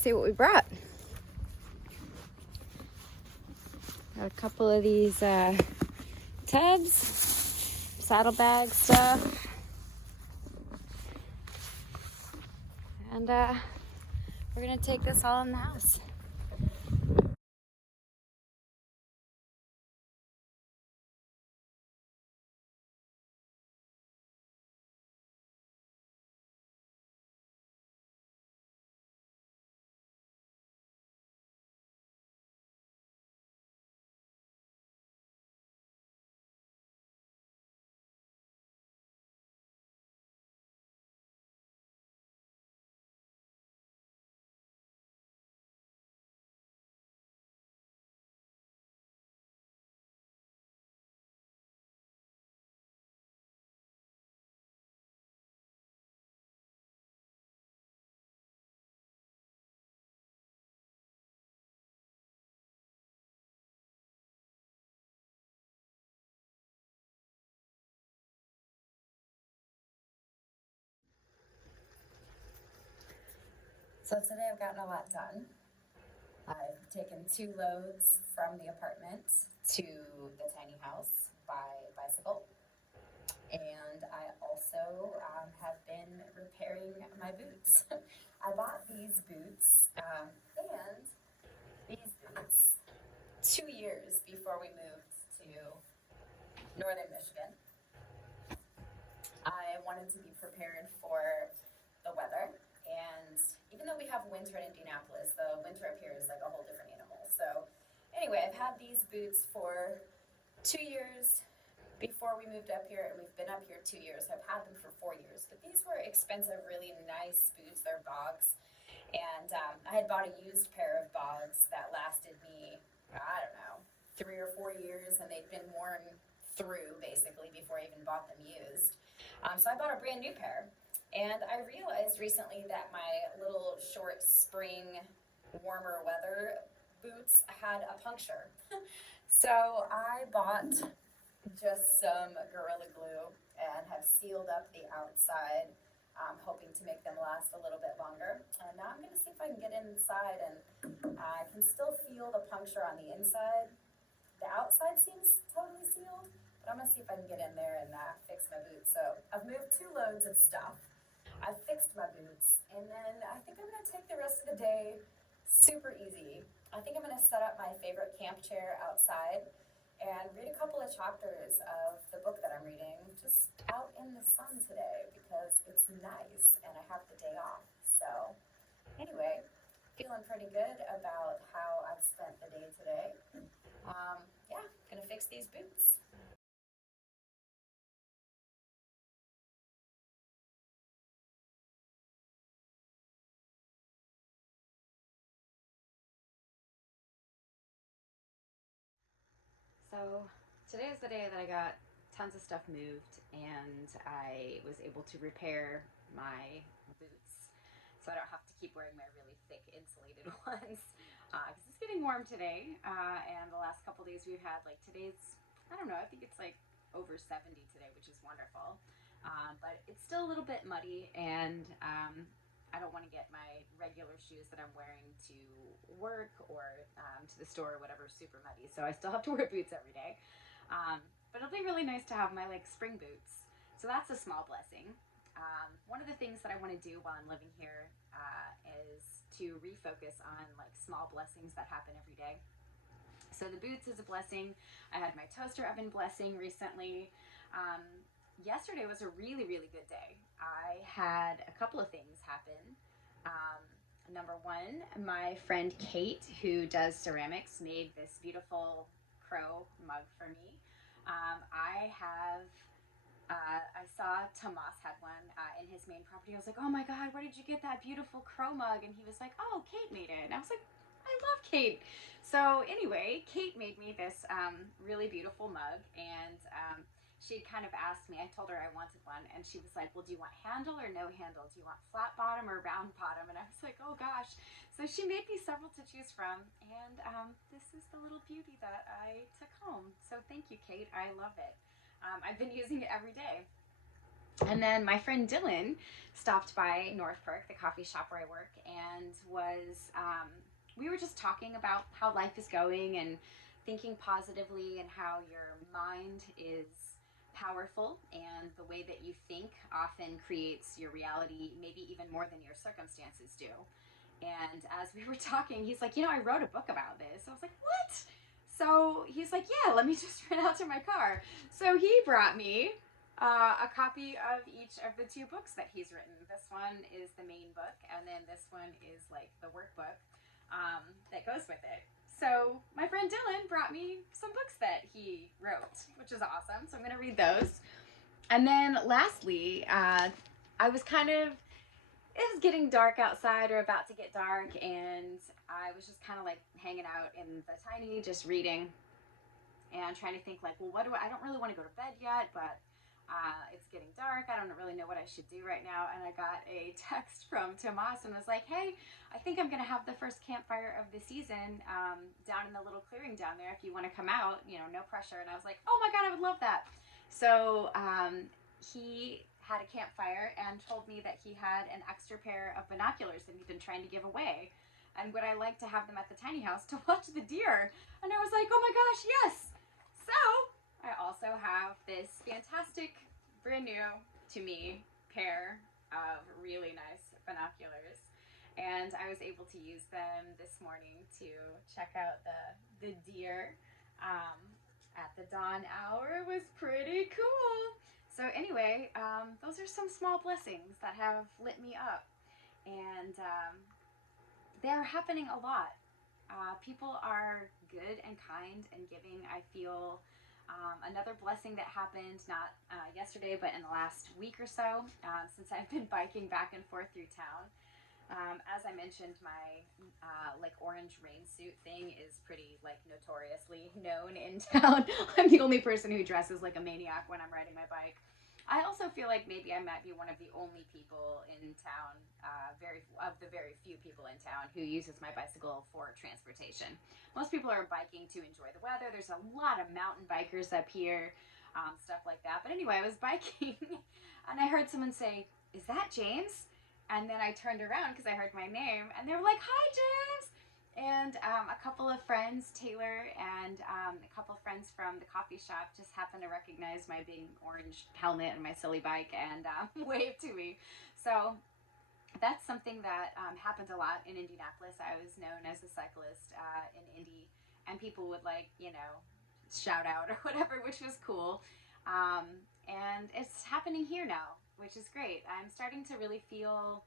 see what we brought. Got a couple of these tubs, saddlebag stuff, and we're gonna take this all in the house. So today I've gotten a lot done. I've taken 2 loads from the apartment to the tiny house by bicycle. And I also have been repairing my boots. I bought these boots and these boots 2 years before we moved to northern Michigan. I wanted to be prepared for the weather, and even though we have winter in Indianapolis, the winter up here is like a whole different animal. So anyway, I've had these boots for 2 years before we moved up here, and we've been up here 2 years. I've had them for 4 years, but these were expensive, really nice boots. They're bogs, and I had bought a used pair of bogs that lasted me, I don't know, 3 or 4 years, and they'd been worn through basically before I even bought them used. So I bought a brand new pair, and I realized recently that my little short spring warmer weather boots had a puncture. So I bought just some Gorilla Glue and have sealed up the outside, hoping to make them last a little bit longer. And now I'm going to see if I can get inside, and I can still feel the puncture on the inside. The outside seems totally sealed, but I'm going to see if I can get in there and fix my boots. So I've moved 2 loads of stuff. I've fixed my boots, and then I think I'm going to take the rest of the day super easy. I think I'm going to set up my favorite camp chair outside and read a couple of chapters of the book that I'm reading just out in the sun today because it's nice and I have the day off. So anyway, feeling pretty good about how I've spent the day today. Yeah, gonna fix these boots. So today is the day that I got tons of stuff moved, and I was able to repair my boots so I don't have to keep wearing my really thick insulated ones because it's getting warm today, and the last couple days we've had, like today's, I don't know, I think it's like over 70 today, which is wonderful. But it's still a little bit muddy, and I don't want to get my regular shoes that I'm wearing to work or to the store or whatever super muddy. So I still have to wear boots every day. But it'll be really nice to have my like spring boots. So that's a small blessing. One of the things that I want to do while I'm living here is to refocus on like small blessings that happen every day. So the boots is a blessing. I had my toaster oven blessing recently. Um, Yesterday was a really, really good day. I had a couple of things happen. Um, Number one, my friend Kate, who does ceramics, made this beautiful crow mug for me. I saw Tomas had one in his main property. I was like, oh my God, where did you get that beautiful crow mug? And he was like, oh, Kate made it. And I was like, I love Kate. So anyway, Kate made me this really beautiful mug, and she kind of asked me. I told her I wanted one, and she was like, well, do you want handle or no handle? Do you want flat bottom or round bottom? And I was like, oh gosh. So she made me several to choose from, and this is the little beauty that I took home. So thank you, Kate. I love it. I've been using it every day. And then my friend Dylan stopped by North Park, the coffee shop where I work, and we were just talking about how life is going and thinking positively and how your mind is powerful and the way that you think often creates your reality, maybe even more than your circumstances do. And as we were talking, he's like, I wrote a book about this. I was like, what? So he's like, yeah, let me just run out to my car. So he brought me a copy of each of the two books that he's written. This one is the main book, and then this one is like the workbook that goes with it. So my friend Dylan brought me some books that he wrote, which is awesome. So I'm going to read those. And then lastly, I was it was getting dark outside or about to get dark, and I was just kind of like hanging out in the tiny, just reading and trying to think like, well, I don't really want to go to bed yet, but it's getting dark. I don't really know what I should do right now. And I got a text from Tomas and was like, hey, I think I'm going to have the first campfire of the season down in the little clearing down there. If you want to come out, no pressure. And I was like, oh my God, I would love that. So he had a campfire and told me that he had an extra pair of binoculars that he'd been trying to give away. And would I like to have them at the tiny house to watch the deer? And I was like, oh my gosh, yes. So I also have this fantastic, brand new to me pair of really nice binoculars. And I was able to use them this morning to check out the deer at the dawn hour. It was pretty cool. So anyway, those are some small blessings that have lit me up. And they're happening a lot. People are good and kind and giving. I feel another blessing that happened not yesterday, but in the last week or so, since I've been biking back and forth through town. As I mentioned, my like orange rain suit thing is pretty like notoriously known in town. I'm the only person who dresses like a maniac when I'm riding my bike. I also feel like maybe I might be one of the only people in town, very few people in town who uses my bicycle for transportation. Most people are biking to enjoy the weather. There's a lot of mountain bikers up here, stuff like that. But anyway, I was biking and I heard someone say, "Is that James?" And then I turned around because I heard my name, and they were like, "Hi, James!" And a couple of friends, Taylor and a couple of friends from the coffee shop, just happened to recognize my big orange helmet and my silly bike and waved to me. So that's something that happened a lot in Indianapolis. I was known as a cyclist in Indy, and people would shout out or whatever, which was cool. And it's happening here now, which is great. I'm starting to really feel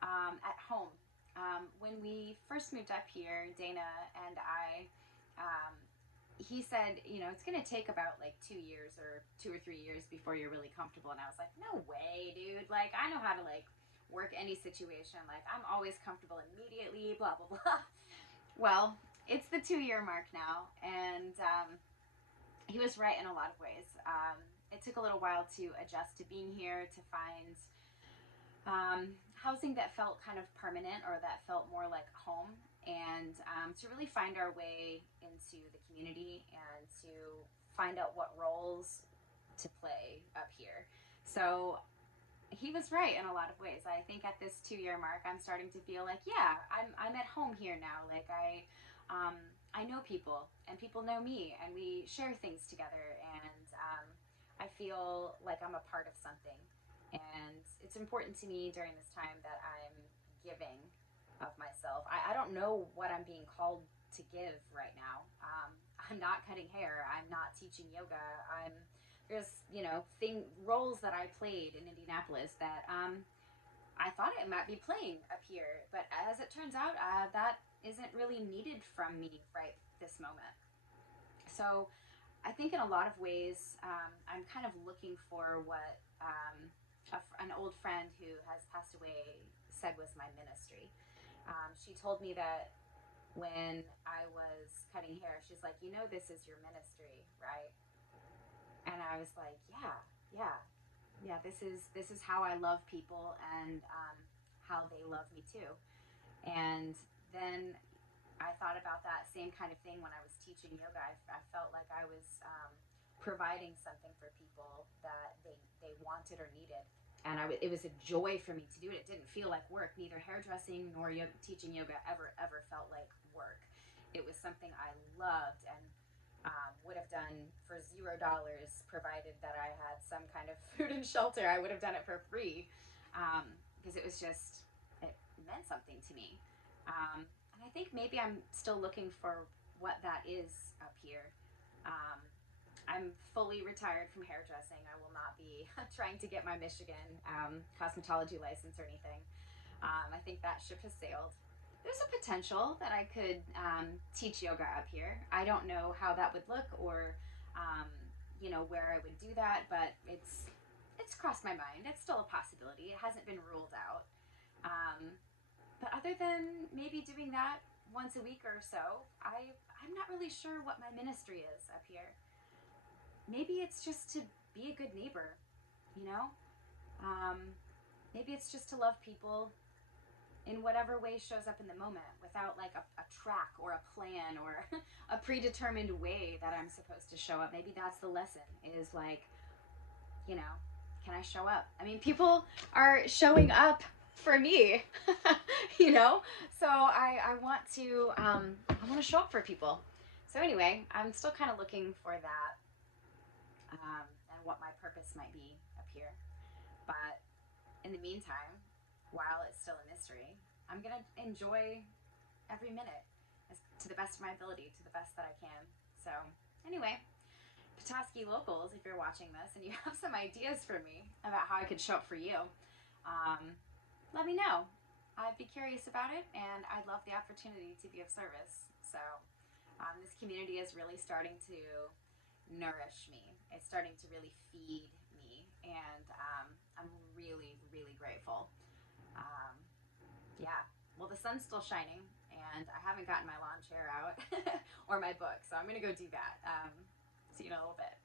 at home. When we first moved up here, Dana and I, he said, it's going to take about like 2 years or 2 or 3 years before you're really comfortable. And I was like, no way, dude. Like, I know how to like work any situation. Like, I'm always comfortable immediately, blah, blah, blah. Well, it's the 2 year mark now. And he was right in a lot of ways. It took a little while to adjust to being here, to find housing that felt kind of permanent or that felt more like home, and to really find our way into the community and to find out what roles to play up here. So he was right in a lot of ways. I think at this 2 year mark, I'm starting to feel like, yeah, I'm at home here now. Like I know people and people know me, and we share things together, and I feel like I'm a part of something. And it's important to me during this time that I'm giving of myself. I don't know what I'm being called to give right now. I'm not cutting hair. I'm not teaching yoga. There's roles that I played in Indianapolis that I thought I might be playing up here, but as it turns out, that isn't really needed from me right this moment. So I think in a lot of ways, I'm kind of looking for what an old friend who has passed away said was my ministry. She told me that when I was cutting hair, she's like, this is your ministry, right? And I was like, yeah. This is how I love people, and how they love me too. And then I thought about that same kind of thing when I was teaching yoga. I felt like I was providing something for people that they wanted or needed. And it was a joy for me to do it. It didn't feel like work. Neither hairdressing nor teaching yoga ever felt like work. It was something I loved and would have done for $0, provided that I had some kind of food and shelter. I would have done it for free, because it was just, it meant something to me. And I think maybe I'm still looking for what that is up here. Um, I'm fully retired from hairdressing. I will not be trying to get my Michigan cosmetology license or anything. I think that ship has sailed. There's a potential that I could teach yoga up here. I don't know how that would look, or um, where I would do that, but it's crossed my mind. It's still a possibility. It hasn't been ruled out. Um, but other than maybe doing that once a week or so, I'm not really sure what my ministry is up here. Maybe it's just to be a good neighbor, you know. Um, Maybe it's just to love people in whatever way shows up in the moment, without like a track or a plan or a predetermined way that I'm supposed to show up. Maybe that's the lesson, is like, you know, can I show up? I mean, people are showing up for me, you know? So I want to, I want to show up for people. So anyway, I'm still kind of looking for that, and what my purpose might be up here. But in the meantime, while it's still a mystery, I'm going to enjoy every minute to the best of my ability, to the best that I can. So anyway, Petoskey locals, if you're watching this and you have some ideas for me about how I could show up for you, let me know. I'd be curious about it, and I'd love the opportunity to be of service. So this community is really starting to nourish me. It's starting to really feed me, and I'm really, really grateful. Um, yeah. Well, the sun's still shining, and I haven't gotten my lawn chair out or my book, so I'm gonna go do that. See you in a little bit.